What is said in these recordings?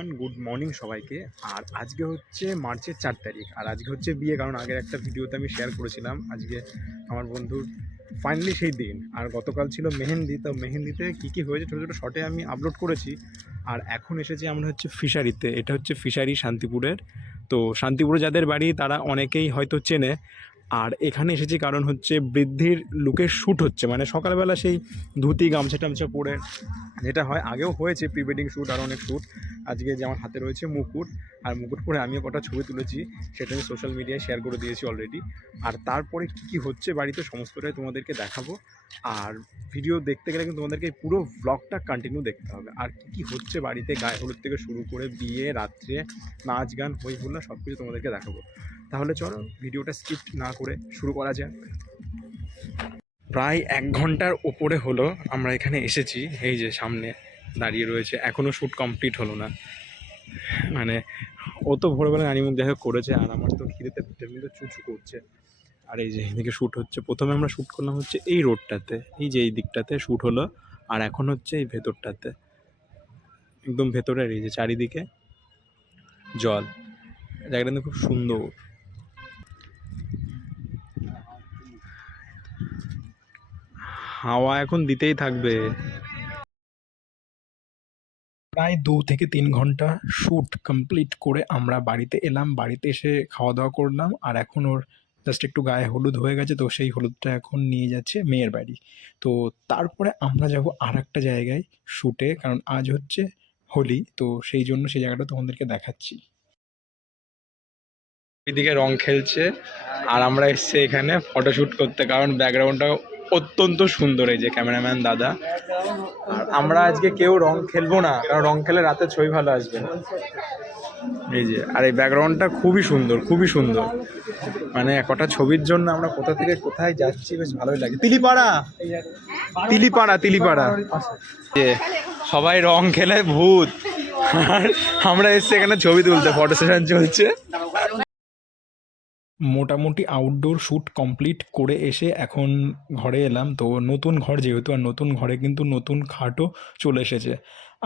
Everyone, good morning সবাইকে। আর আজকে হচ্ছে মার্চের 4 তারিখ, আর আজকে হচ্ছে বিয়ে। কারণ আগের একটা ভিডিওতে আমি শেয়ার করেছিলাম আজকে আমার বন্ধুর ফাইনালি সেই দিন। আর গতকাল ছিল মেহেন্দি, তো মেহেন্দিতে কী কী হয়েছে ছোটো ছোটো শর্টে আমি আপলোড করেছি। আর এখন এসেছি আমরা হচ্ছে ফিশারিতে। এটা হচ্ছে ফিশারি শান্তিপুরের। তো শান্তিপুরে যাদের বাড়ি তারা অনেকেই হয়তো চেনে। আর এখানে এসেছি কারণ হচ্ছে বৃদ্ধির লুকের শ্যুট হচ্ছে, মানে সকালবেলা সেই ধুতি গামছা টামছা পরে যেটা হয়, আগেও হয়েছে প্রি ওয়েডিং শ্যুট আর অনেক শ্যুট। আজকে যে আমার হাতে রয়েছে মুকুট, আর মুকুট পরে আমিও কটা ছবি তুলেছি, সেটা আমি সোশ্যাল মিডিয়ায় শেয়ার করে দিয়েছি অলরেডি। আর তারপরে কী কী হচ্ছে বাড়িতে সমস্তটাই তোমাদেরকে দেখাবো। আর ভিডিও দেখতে গেলে কিন্তু তোমাদেরকে পুরো ব্লগটা কন্টিনিউ দেখতে হবে। আর কী কী হচ্ছে বাড়িতে, গায়ে হলুদ থেকে শুরু করে বিয়ে, রাত্রে নাচ গান, হই হুল্লা সব কিছু তোমাদেরকে দেখাবো। তাহলে চলো ভিডিওটা স্কিপ না করে শুরু করা যাক। প্রায় 1 ঘন্টার ওপরে হলো আমরা এখানে এসেছি। এই যে সামনে দাঁড়িয়ে রয়েছে, এখনও শ্যুট কমপ্লিট হলো না। মানে ও তো ভোরবেলা রানিমুখ যাই হোক করেছে, আর আমার তো খিদেতে পেটে কিন্তু চুচু করছে। আর এই যে এদিকে শ্যুট হচ্ছে। প্রথমে আমরা শ্যুট করলাম হচ্ছে এই রোডটাতে, এই যে এই দিকটাতে শ্যুট হলো। আর এখন হচ্ছে এই ভেতরটাতে, একদম ভেতরের এই যে চারিদিকে জল, জায়গাটা কিন্তু খুব সুন্দর। হাওয়া এখন দিতেই থাকবে। প্রায় 2 থেকে 3 ঘন্টা শ্যুট কমপ্লিট করে আমরা বাড়িতে এলাম। বাড়িতে এসে খাওয়া দাওয়া করলাম। আর এখন ওর জাস্ট একটু গায়ে হলুদ হয়ে গেছে, তো সেই হলুদটা এখন নিয়ে যাচ্ছে মেয়ের বাড়ি। তো তারপরে আমরা যাব আর একটা জায়গায় শ্যুটে, কারণ আজ হচ্ছে হোলি, তো সেই জন্য সেই জায়গাটা তোমাদেরকে দেখাচ্ছি। এদিকে রং খেলছে আর আমরা এসছি এখানে ফটোশ্যুট করতে, কারণ ব্যাকগ্রাউন্ডটা অত্যন্ত সুন্দর। এই যে ক্যামেরাম্যান দাদা। আর আমরা আজকে কেউ রং খেলবো না, কারণ রং খেলে রাতে ছবি ভালো আসবে না। এই যে, আর এই ব্যাকগ্রাউন্ডটা খুবই সুন্দর, খুবই সুন্দর। মানে কটা ছবির জন্য আমরা কোথা থেকে কোথায় যাচ্ছি, বেশ ভালোই লাগে। তিলিপাড়া, তিলিপাড়া, তিলিপাড়া। যে সবাই রং খেলে ভূত, আর আমরা এসছি এখানে ছবি তুলতে, ফটো সেশন চলছে। মোটামুটি আউটডোর শ্যুট কমপ্লিট করে এসে এখন ঘরে এলাম। তো নতুন ঘর যেহেতু, আর নতুন ঘরে কিন্তু নতুন খাটও চলে এসেছে।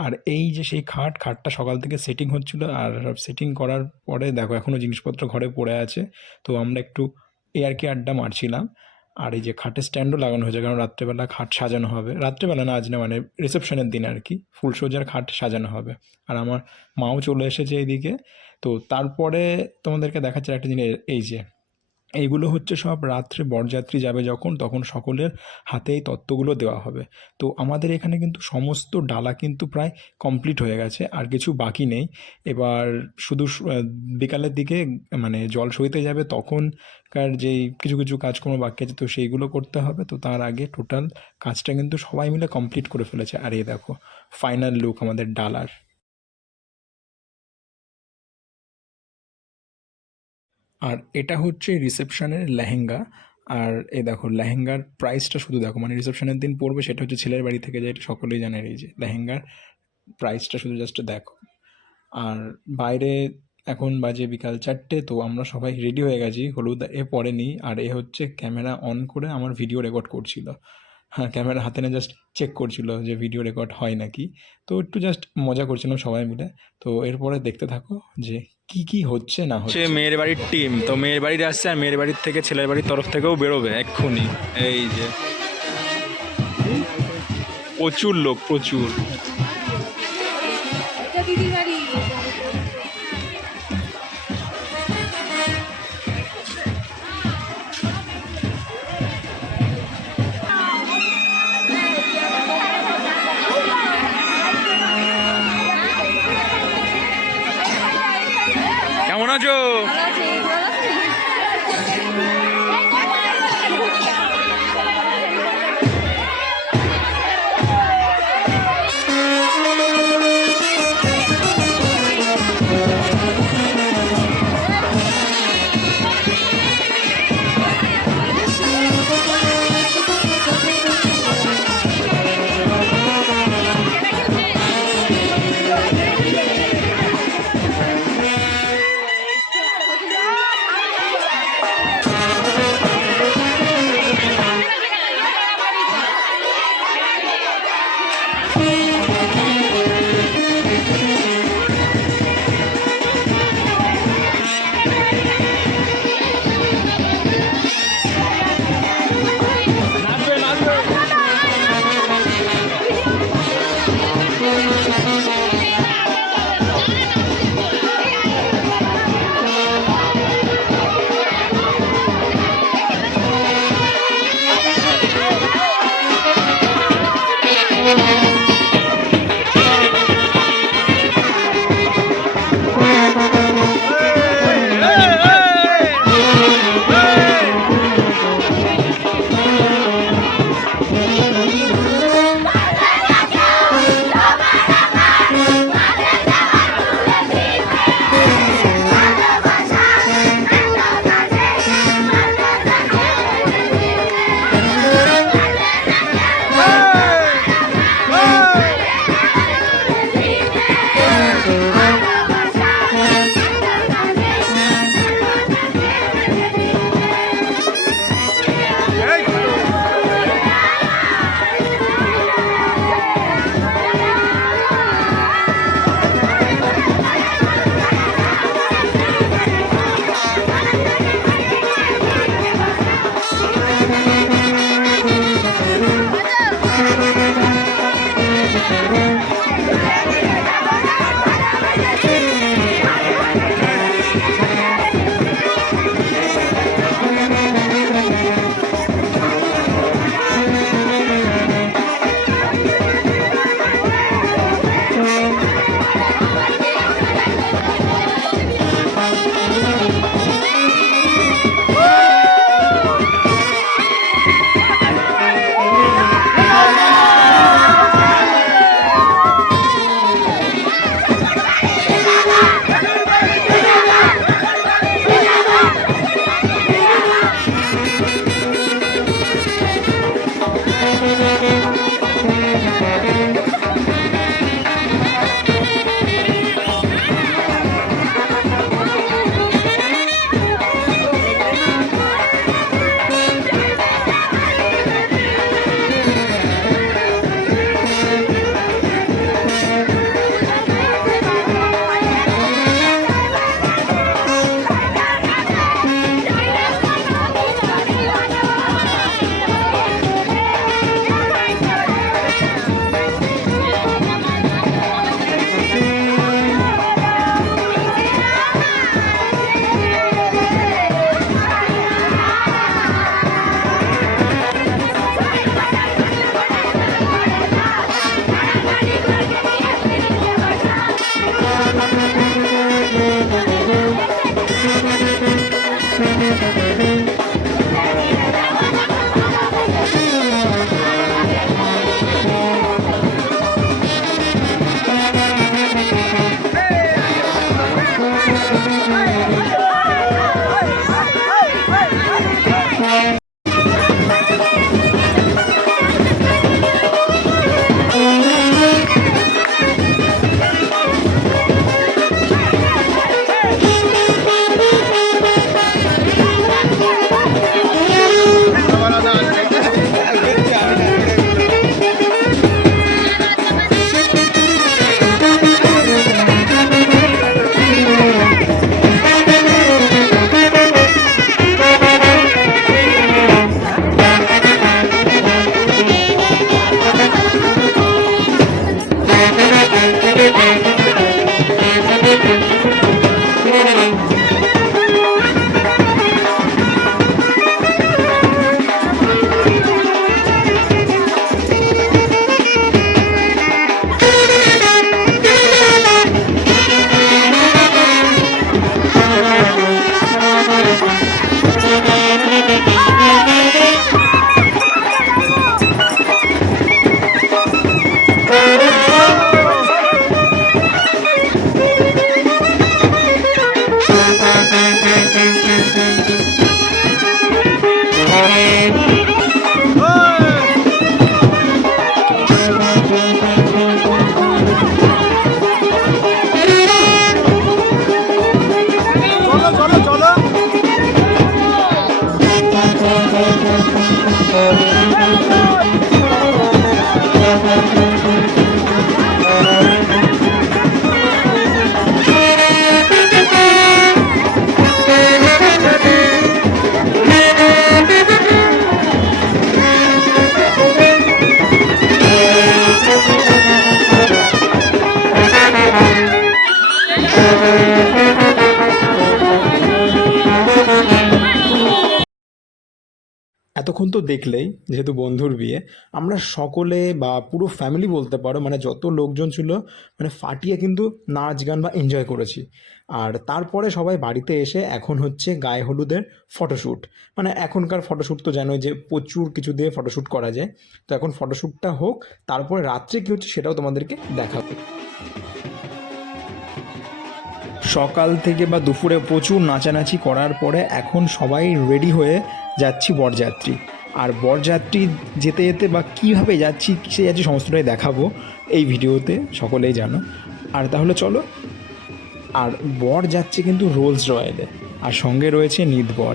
আর এই যে সেই খাটটা সকাল থেকে সেটিং হচ্ছিল, আর সেটিং করার পরে দেখো এখনও জিনিসপত্র ঘরে পড়ে আছে। তো আমরা একটু কি আড্ডা মারছিলাম। আর এই যে খাটের স্ট্যান্ডও লাগানো হয়েছে, কারণ রাত্রেবেলা খাট সাজানো হবে। রাত্রেবেলা না, আজ না, মানে রিসেপশনের দিন আর কি, ফুলসজ্জার খাট সাজানো হবে। আর আমার মাও চলে এসেছে এইদিকে। তো তারপরে তোমাদেরকে দেখাচ্ছে একটা জিনিস, এই যে এইগুলো হচ্ছে সব রাত্রে বরযাত্রী যাবে যখন, তখন সকলের হাতে এই তত্ত্বগুলো দেওয়া হবে। তো আমাদের এখানে কিন্তু সমস্ত ডালা কিন্তু প্রায় কমপ্লিট হয়ে গেছে, আর কিছু বাকি নেই। এবার শুধু বিকালের দিকে মানে জল সইতে যাবে তখনকার যেই কিছু কিছু কাজকর্ম বাকি আছে, তো সেইগুলো করতে হবে। তো তার আগে টোটাল কাজটা কিন্তু সবাই মিলে কমপ্লিট করে ফেলেছে। আর এই দেখো ফাইনাল লুক আমাদের ডালার। আর এটা হচ্ছে রিসেপশনের লেহেঙ্গা। আর এ দেখো লেহেঙ্গার প্রাইসটা শুধু দেখো, মানে রিসেপশনের দিন পরবে, সেটা হচ্ছে ছেলের বাড়ি থেকে যায়, এটা সকলেই জানে। এই যে লেহেঙ্গার প্রাইসটা শুধু জাস্ট দেখো। আর বাইরে এখন বাজে বিকাল 4টে, তো আমরা সবাই রেডি হয়ে গেছি। হলুদ এ পরেনি, আর এ হচ্ছে ক্যামেরা অন করে আমার ভিডিও রেকর্ড করছিল। হ্যাঁ, ক্যামেরা হাতে না জাস্ট চেক করছিল যে ভিডিও রেকর্ড হয় নাকি। তো একটু জাস্ট মজা করছিলাম সবাই মিলে। তো এরপরে দেখতে থাকো যে কি কি হচ্ছে না হচ্ছে। মেয়ের বাড়ির টিম তো মেয়ের বাড়ির আসছে, আর মেয়ের বাড়ির থেকে ছেলের বাড়ির তরফ থেকেও বেরোবে এক্ষুনি। এই যে প্রচুর লোক, প্রচুর। কেমন আছো? এতক্ষণ তো দেখলেই, যেহেতু বন্ধুর বিয়ে, আমরা সকলে বা পুরো ফ্যামিলি বলতে পারো, মানে যত লোকজন ছিল, মানে ফাটিয়ে কিন্তু নাচ গান বা এনজয় করেছি। আর তারপরে সবাই বাড়িতে এসে এখন হচ্ছে গায়ে হলুদের ফটোশ্যুট। মানে এখনকার ফটোশ্যুট তো জানোই যে প্রচুর কিছু দিয়ে ফটোশ্যুট করা যায়। তো এখন ফটোশ্যুটটা হোক, তারপরে রাত্রে কী হচ্ছে সেটাও তোমাদেরকে দেখাবো। সকাল থেকে বা দুপুরে প্রচুর নাচানাচি করার পরে এখন সবাই রেডি হয়ে যাচ্ছি বরযাত্রী। আর বরযাত্রী যেতে যেতে বা কীভাবে যাচ্ছি সে যাচ্ছি সমস্তটাই দেখাবো এই ভিডিওতে, সকলেই জানো। আর তাহলে চলো। আর বর যাচ্ছে কিন্তু রোলস রয়েলে, আর সঙ্গে রয়েছে নিতবর।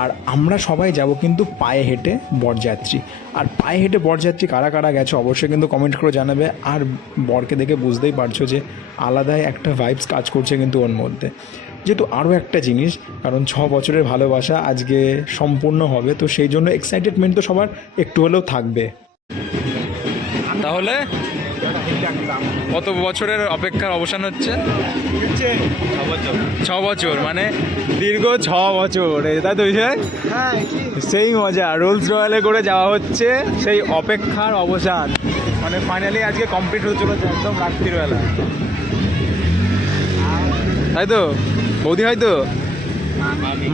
আর আমরা সবাই যাব কিন্তু পায়ে হেঁটে বরযাত্রী। আর পায়ে হেঁটে বরযাত্রী কারা কারা গেছো অবশ্যই কিন্তু কমেন্ট করে জানাবে। আর বরকে দেখে বুঝতেই পারছো যে আলাদাই একটা ভাইবস কাজ করছে কিন্তু ওর মধ্যে। যেহেতু আরও একটা জিনিস, কারণ 6 বছরের ভালোবাসা আজকে সম্পূর্ণ হবে, তো সেই জন্য এক্সাইটেডমেন্ট তো সবার একটু হলেও থাকবে। তাহলে কত বছরের অপেক্ষার অবসান হচ্ছে? 6 বছর, মানে দীর্ঘ 6 বছর, তাই তো বিষয়। সেই মজা, রোলস রয়্যালে করে যাওয়া হচ্ছে, সেই অপেক্ষার অবসান, মানে ফাইনালি আজকে কমপ্লিট হয়ে চলেছে একদম রাত্রিবেলা, তাই তো বৌদি? হয়তো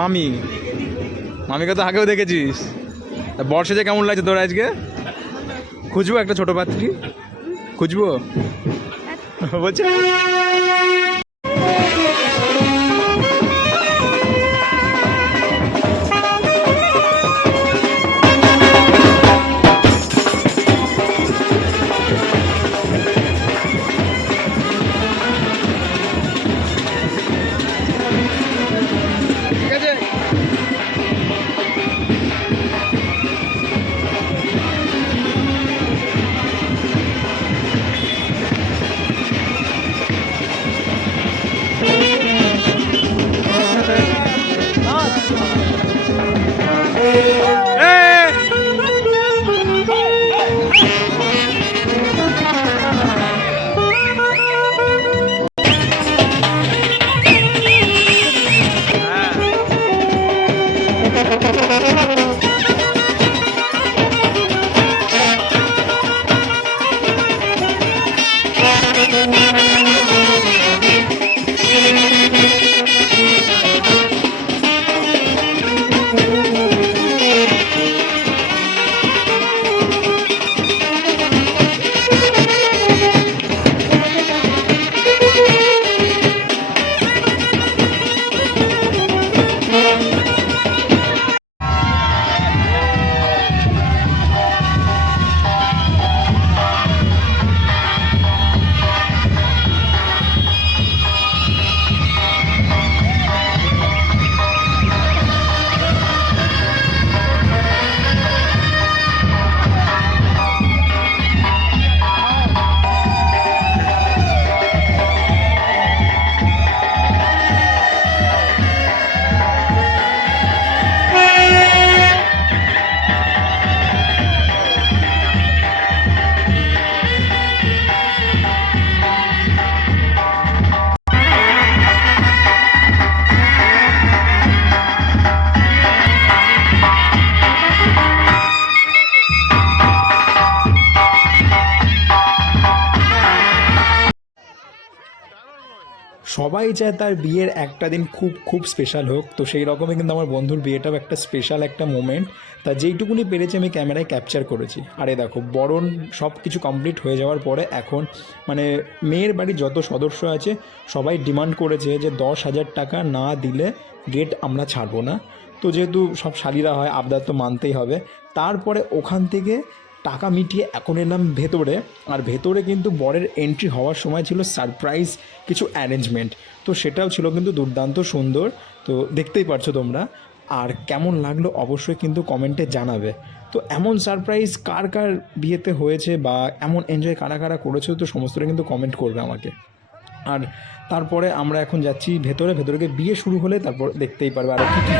মামি, মামিকে তো আগেও দেখেছিস। বর্ষে কেমন লাগছে তোর আজকে? খুঁজবো একটা ছোট পাত্রী, খুঁজবো বলছে। সবাই চায় তার বিয়ের একটা দিন খুব খুব স্পেশাল হোক, তো সেই রকমই কিন্তু আমার বন্ধুর বিয়েটাও একটা স্পেশাল একটা মোমেন্ট। তা যেইটুকুনি পেরেছি আমি ক্যামেরায় ক্যাপচার করেছি। আরে দেখো, বরণ সব কিছু কমপ্লিট হয়ে যাওয়ার পরে এখন মানে মেয়ের বাড়ির যত সদস্য আছে সবাই ডিমান্ড করেছে যে 10,000 টাকা না দিলে গেট আমরা ছাড়বো না। তো যেহেতু সব শালিরা হয়, আবদার তো মানতেই হবে। তারপরে ওখান থেকে টাকা মিটিয়ে এখন এলাম ভেতরে। আর ভেতরে কিন্তু বরের এন্ট্রি হওয়ার সময় ছিল সারপ্রাইজ কিছু অ্যারেঞ্জমেন্ট, তো সেটাও ছিল কিন্তু দুর্দান্ত সুন্দর। তো দেখতেই পারছো তোমরা। আর কেমন লাগলো অবশ্যই কিন্তু কমেন্টে জানাবে। তো এমন সারপ্রাইজ কার কার বিয়েতে হয়েছে বা এমন এনজয় কারা কারা করেছো, তো সমস্তটা কিন্তু কমেন্ট করবে আমাকে। আর তারপরে আমরা এখন যাচ্ছি ভেতরে। ভেতরে বিয়ে শুরু হলে তারপর দেখতেই পারবে আরও কী কী।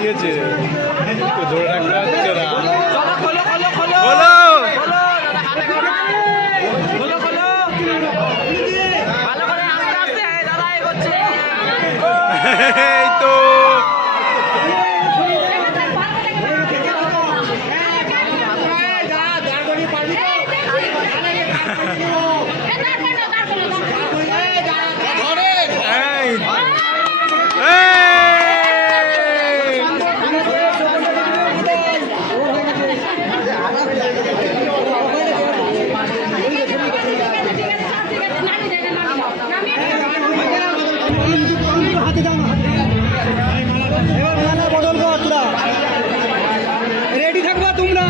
দিয়েছে, তো ধরে রাখতে হচ্ছে না। এই তো রেডি থাকবা তোমরা।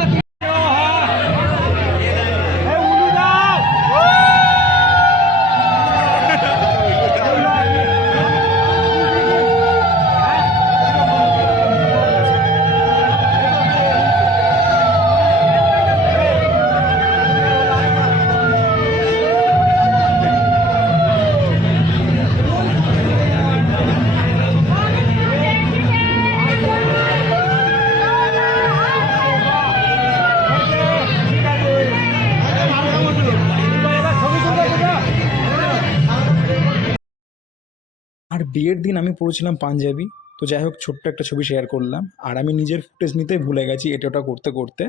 আর বিয়ের দিন আমি পরেছিলাম পাঞ্জাবি। তো যাই হোক, ছোট্ট একটা ছবি শেয়ার করলাম। আর আমি নিজের ফুটেজ নিতেই ভুলে গেছি এটা ওটা করতে করতে।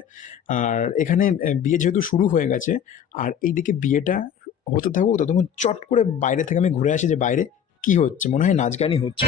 আর এখানে বিয়ে যেহেতু শুরু হয়ে গেছে, আর এইদিকে বিয়েটা হতে থাকুক, ততক্ষণ চট করে বাইরে থেকে আমি ঘুরে আসি যে বাইরে কি হচ্ছে। মনে হয় নাচ গানই হচ্ছে।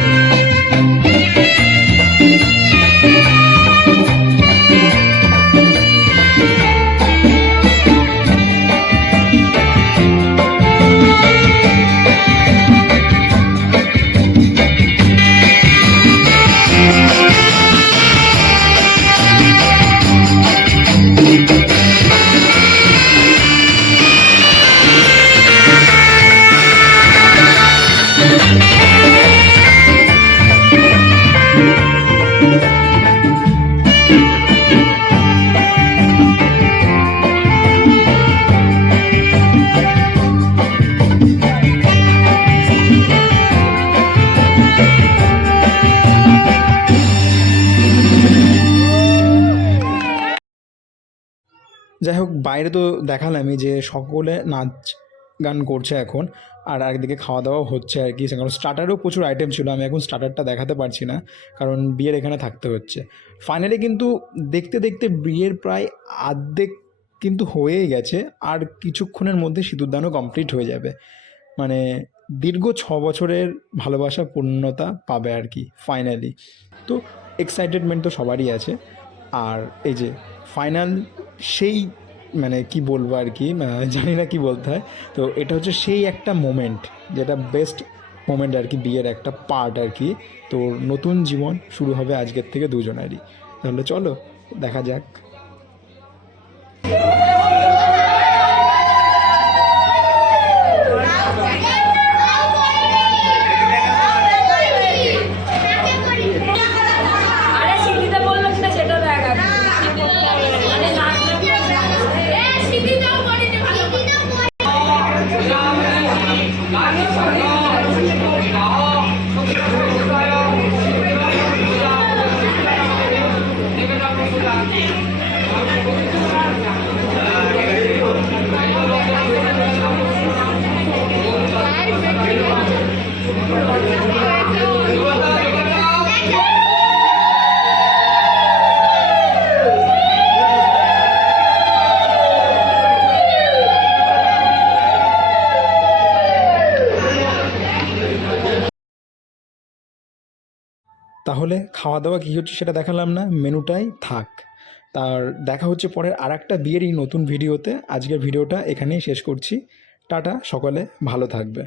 যাই হোক, বাইরে তো দেখালামই যে সকলে নাচ গান করছে এখন। আর একদিকে খাওয়া দাওয়া হচ্ছে আর কি। কারণ স্টার্টারেও প্রচুর আইটেম ছিল, আমি এখন স্টার্টারটা দেখাতে পারছি না কারণ বিয়ের এখানে থাকতে হচ্ছে। ফাইনালি কিন্তু দেখতে দেখতে বিয়ের প্রায় আর্ধেক কিন্তু হয়েই গেছে। আর কিছুক্ষণের মধ্যে সিঁদুরদানও কমপ্লিট হয়ে যাবে। মানে দীর্ঘ 6 বছরের ভালোবাসা পূর্ণতা পাবে আর কি ফাইনালি। তো এক্সাইটেডমেন্ট তো সবারই আছে। আর এই যে ফাইনাল সেই, মানে কি বলবো আর কি, জানি না কি বলতে হয়। তো এটা হচ্ছে সেই একটা মোমেন্ট, যেটা বেস্ট মোমেন্ট আর কি, বিয়ের একটা পার্ট আর কি। তো নতুন জীবন শুরু হবে আজকের থেকে দুজনেরই। তাহলে চলো দেখা যাক। তাহলে খাওয়া দাওয়া কী হচ্ছে সেটা দেখালাম না, মেনুটাই থাক। তার দেখা হচ্ছে পরের আর একটা বিয়েরই নতুন ভিডিওতে। আজকের ভিডিওটা এখানেই শেষ করছি। টাটা, সকলে ভালো থাকবে।